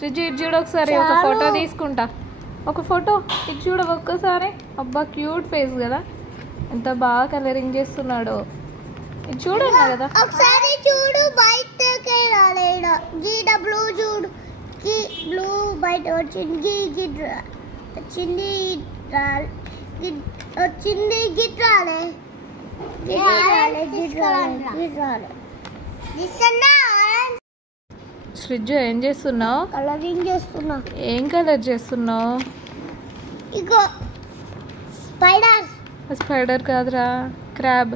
శ్రీజు ఇటు చూడు ఒకసారి, ఒక ఫోటో తీసుకుంటా. ఒక ఫోటో ఇటు చూడ ఒక్కసారి. అబ్బా క్యూట్ ఫేస్ కదా, ఎంత బాగా కలరింగ్ చేస్తున్నాడో. ఇది చూడన్నా కదా ఒకసారి చూడు, బయట రాలేడు గీడ బ్లూ చూడు, బ్లూ బయట వచ్చింది, వచ్చింది వచ్చింది గిట్ రాలే, శ్రీజు ఏం చేస్తున్నావు? కలరింగ్ చేస్తున్నా. ఏం కలర్ చేస్తున్నావు? ఇగో స్పైడర్. స్పైడర్ కాదురా, క్రాబ్.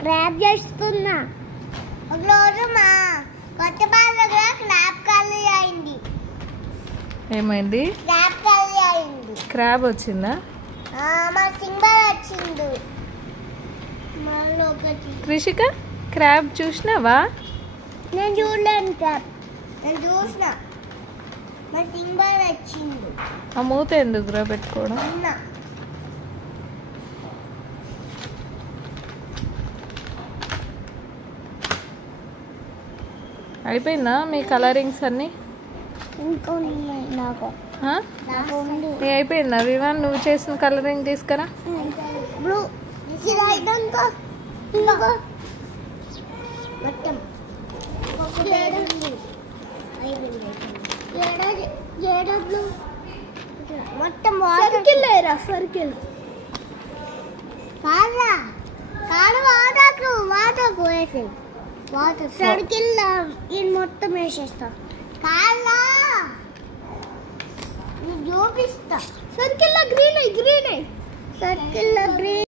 క్రాబ్ చేస్తున్నా. ఒక రోజు మా కొత్త బాల దగ్గర క్రాబ్ కలర్ అయింది. ఏమైంది? క్రాబ్ కలర్ అయింది. క్రాబ్ వచ్చిందా? మా సింబల్ వచ్చింది. మళ్ళీ ఒకటి కృషిక క్రాబ్ చూసినావా? నేను చూడలేను క్రాబ్, నేను చూసిన మా సింబల్ వచ్చింది. ఆ మూత ఎందుకురా పెట్టుకోవడం? అన్నా అయిపోయిందా మీ కలరింగ్స్ అన్నీ? ఇంకో నాకు ఏ అయిపోయిందా వివాన్? నువ్వు చేసిన కలరింగ్ తీసుకురా. బ్లూ మొత్తం మొత్తం సర్కిల్ లేరా? సర్కిల్ కాదా, కాదు వాటకు వాటకు వేసి వాటర్ సర్కిల్ ఇది మొత్తం వేసేస్తా. కాదా చూపిస్తా. Circle green green, circle green.